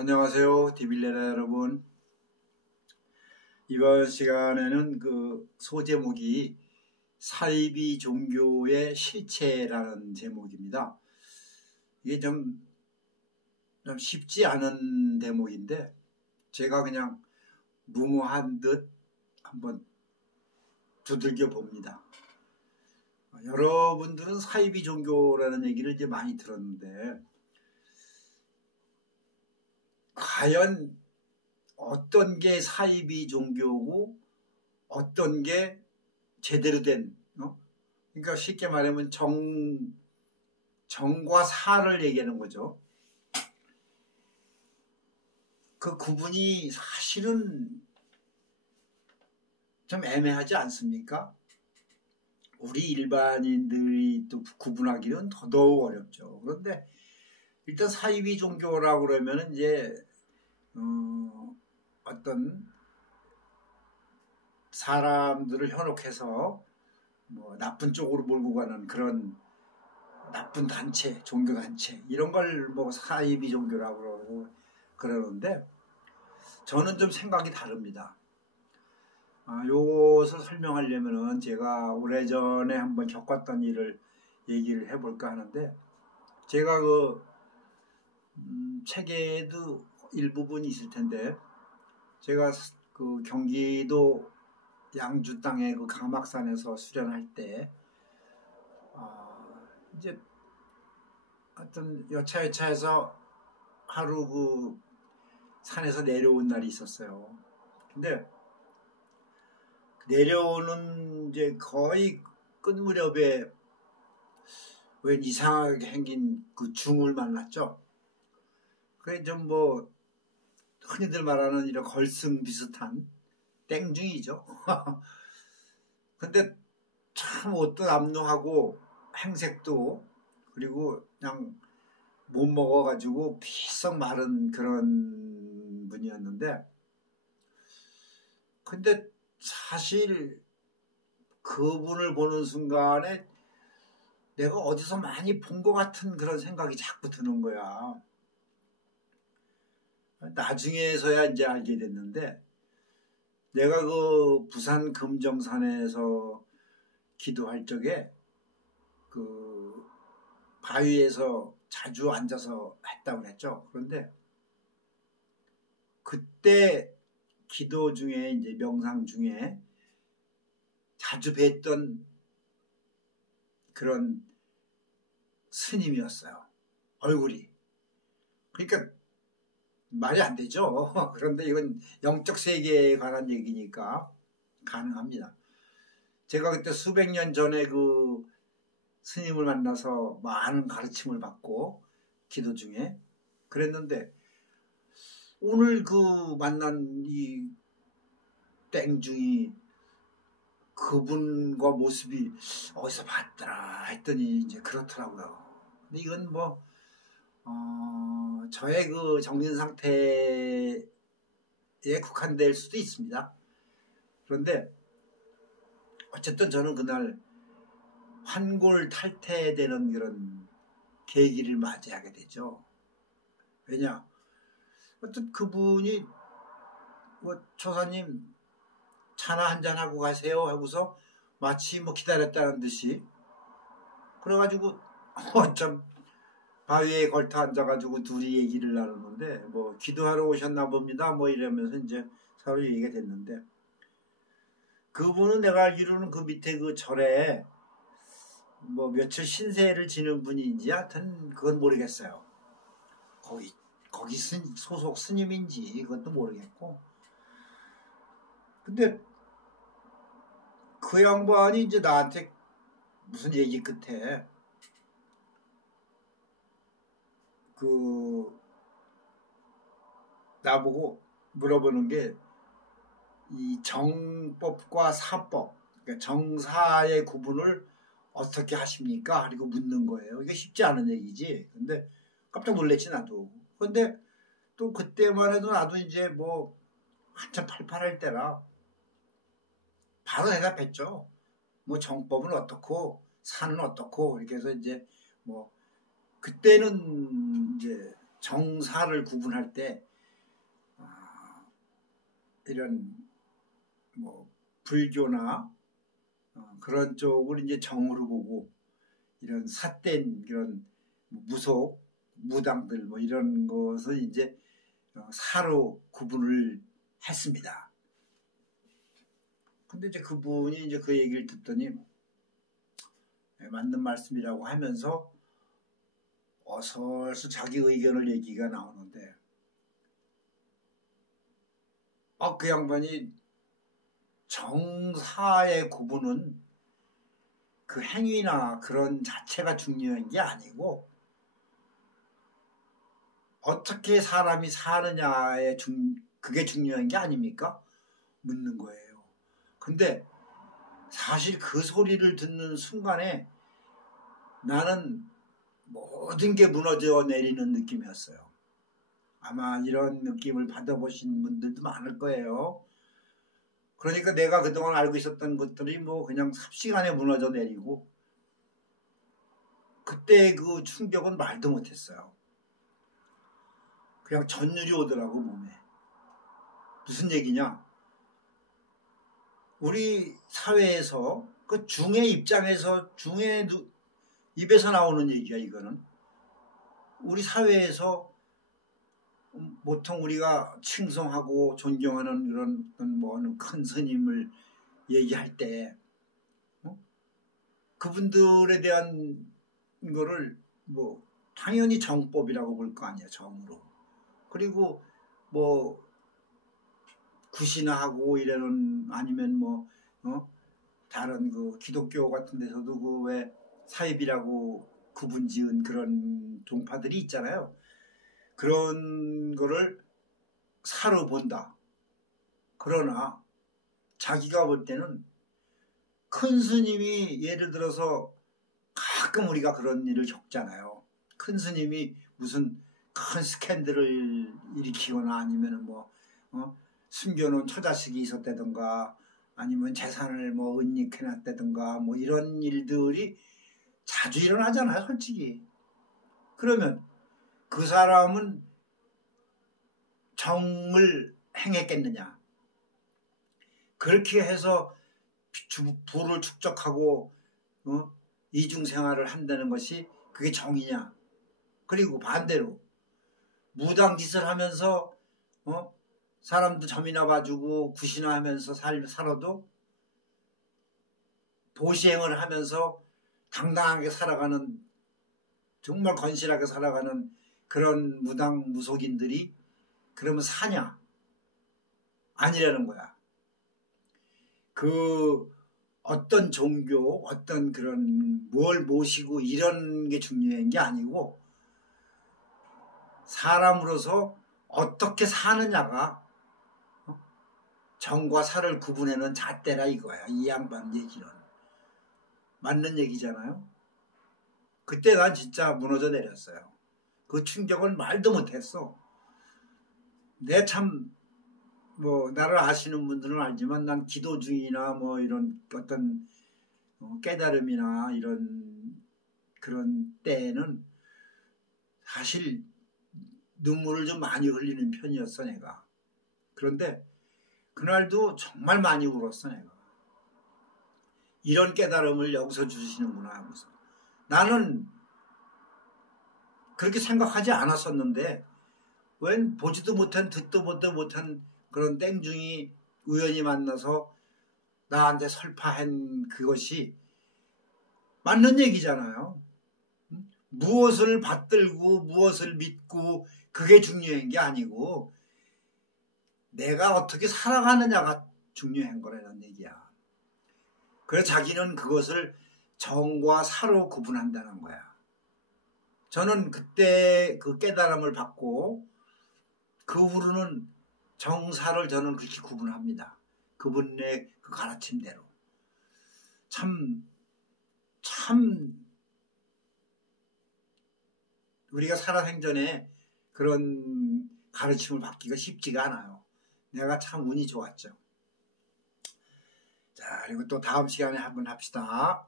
안녕하세요, 디빌레라 여러분. 이번 시간에는 그 소제목이 사이비 종교의 실체라는 제목입니다. 이게 좀 쉽지 않은 대목인데 제가 그냥 무모한 듯 한번 두들겨 봅니다. 여러분들은 사이비 종교라는 얘기를 이제 많이 들었는데 과연 어떤 게 사이비 종교고 어떤 게 제대로 된, 그러니까 쉽게 말하면 정과 사를 얘기하는 거죠. 그 구분이 사실은 좀 애매하지 않습니까? 우리 일반인들이 또 구분하기는 더더욱 어렵죠. 그런데 일단 사이비 종교라고 그러면 이제 어떤 사람들을 현혹해서 뭐 나쁜 쪽으로 몰고 가는 그런 나쁜 단체, 종교 단체 이런 걸 뭐 사이비 종교라고 그러는데 저는 좀 생각이 다릅니다. 요것을 설명하려면은 제가 오래전에 한번 겪었던 일을 얘기를 해볼까 하는데 제가 그 책에도 일부분이 있을 텐데 제가 그 경기도 양주 땅의 그 가막산에서 수련할 때 이제 어떤 여차여차해서 하루 그 산에서 내려온 날이 있었어요. 근데 내려오는 이제 거의 끝 무렵에 웬 이상하게 생긴 그 중을 만났죠. 그게 좀 뭐 흔히들 말하는 이런 걸승 비슷한 땡중이죠. 근데 참 옷도 남루하고 행색도 그리고 그냥 못 먹어가지고 비썩 마른 그런 분이었는데 근데 사실 그분을 보는 순간에 내가 어디서 많이 본 것 같은 그런 생각이 자꾸 드는 거야. 나중에서야 이제 알게 됐는데 내가 그 부산 금정산에서 기도할 적에 그 바위에서 자주 앉아서 했다고 했죠. 그런데 그때 기도 중에 이제 명상 중에 자주 뵀던 그런 스님이었어요. 얼굴이. 그러니까 말이 안 되죠. 그런데 이건 영적 세계에 관한 얘기니까 가능합니다. 제가 그때 수백 년 전에 그 스님을 만나서 많은 가르침을 받고 기도 중에 그랬는데 오늘 그 만난 이 땡중이 그분과 모습이 어디서 봤더라 했더니 이제 그렇더라고요. 근데 이건 뭐 저의 그 정신 상태에 국한될 수도 있습니다. 그런데 어쨌든 저는 그날 환골탈태되는 그런 계기를 맞이하게 되죠. 왜냐? 어떤 그분이 뭐 조사님 차나 한잔하고 가세요 하고서 마치 뭐 기다렸다는 듯이 그래가지고 참 바위에 걸터 앉아가지고 둘이 얘기를 나누는데 뭐 기도하러 오셨나 봅니다 뭐 이러면서 이제 서로 얘기가 됐는데 그분은 내가 알기로는 그 밑에 그 절에 뭐 며칠 신세를 지는 분인지 하여튼 그건 모르겠어요. 거기 소속 스님인지 그것도 모르겠고 근데 그 양반이 이제 나한테 무슨 얘기 끝에 그 나보고 물어보는 게 이 정법과 사법, 그러니까 정사의 구분을 어떻게 하십니까? 그리고 묻는 거예요. 이게 쉽지 않은 얘기지. 근데 깜짝 놀랐지 나도. 근데 또 그때만 해도 나도 이제 뭐 한참 팔팔할 때라 바로 대답했죠. 뭐 정법은 어떻고 사는 어떻고 이렇게 해서 이제 뭐 그때는 이제 정사를 구분할 때 이런 뭐 불교나 그런 쪽을 이제 정으로 보고 이런 삿된 그런 무속 무당들 뭐 이런 것을 이제 사로 구분을 했습니다. 근데 이제 그분이 이제 그 얘기를 듣더니 맞는 말씀이라고 하면서 어설서 자기 의견을 얘기가 나오는데 그 양반이 정사의 구분은 그 행위나 그런 자체가 중요한 게 아니고 어떻게 사람이 사느냐에 그게 중요한 게 아닙니까? 묻는 거예요. 근데 사실 그 소리를 듣는 순간에 나는 모든 게 무너져 내리는 느낌이었어요. 아마 이런 느낌을 받아보신 분들도 많을 거예요. 그러니까 내가 그동안 알고 있었던 것들이 뭐 그냥 삽시간에 무너져 내리고 그때 그 충격은 말도 못했어요. 그냥 전율이 오더라고 몸에. 무슨 얘기냐? 우리 사회에서 그 중의 입장에서 중의 입에서 나오는 얘기야 이거는. 우리 사회에서 보통 우리가 칭송하고 존경하는 그런 뭐 큰 스님을 얘기할 때 그분들에 대한 거를 뭐 당연히 정법이라고 볼 거 아니야 정으로. 그리고 뭐 구신하고 이래는 아니면 뭐 다른 그 기독교 같은 데서도 그 왜 사입이라고 구분지은 그런 종파들이 있잖아요. 그런 거를 사로 본다. 그러나 자기가 볼 때는 큰 스님이 예를 들어서 가끔 우리가 그런 일을 겪잖아요. 큰 스님이 무슨 큰 스캔들을 일으키거나 아니면 뭐 숨겨놓은 처자식이 있었다든가 아니면 재산을 뭐 은닉해놨다든가 뭐 이런 일들이 자주 일어나잖아요, 솔직히. 그러면 그 사람은 정을 행했겠느냐? 그렇게 해서 부를 축적하고 이중생활을 한다는 것이 그게 정이냐? 그리고 반대로 무당짓을 하면서 사람도 점이나 봐주고 굿이나 하면서 살아도 도시행을 하면서 당당하게 살아가는 정말 건실하게 살아가는 그런 무당 무속인들이 그러면 사냐? 아니라는 거야. 그 어떤 종교, 어떤 그런 뭘 모시고 이런 게 중요한 게 아니고 사람으로서 어떻게 사느냐가 정과 사를 구분하는 잣대라 이거야. 이 양반 얘기는. 맞는 얘기잖아요. 그때 난 진짜 무너져 내렸어요. 그 충격을 말도 못했어. 내 참 뭐 나를 아시는 분들은 알지만 난 기도 중이나 뭐 이런 어떤 깨달음이나 이런 그런 때에는 사실 눈물을 좀 많이 흘리는 편이었어 내가. 그런데 그날도 정말 많이 울었어 내가. 이런 깨달음을 여기서 주시는구나 하면서. 나는 그렇게 생각하지 않았었는데 웬 보지도 못한 듣도 못한 그런 땡중이 우연히 만나서 나한테 설파한 그것이 맞는 얘기잖아요. 무엇을 받들고 무엇을 믿고 그게 중요한 게 아니고 내가 어떻게 살아가느냐가 중요한 거라는 얘기야. 그래서 자기는 그것을 정과 사로 구분한다는 거야. 저는 그때 그 깨달음을 받고 그 후로는 정사를 저는 그렇게 구분합니다. 그분의 그 가르침대로. 참 우리가 살아생전에 그런 가르침을 받기가 쉽지가 않아요. 내가 참 운이 좋았죠. 자, 그리고 또 다음 시간에 한번 합시다.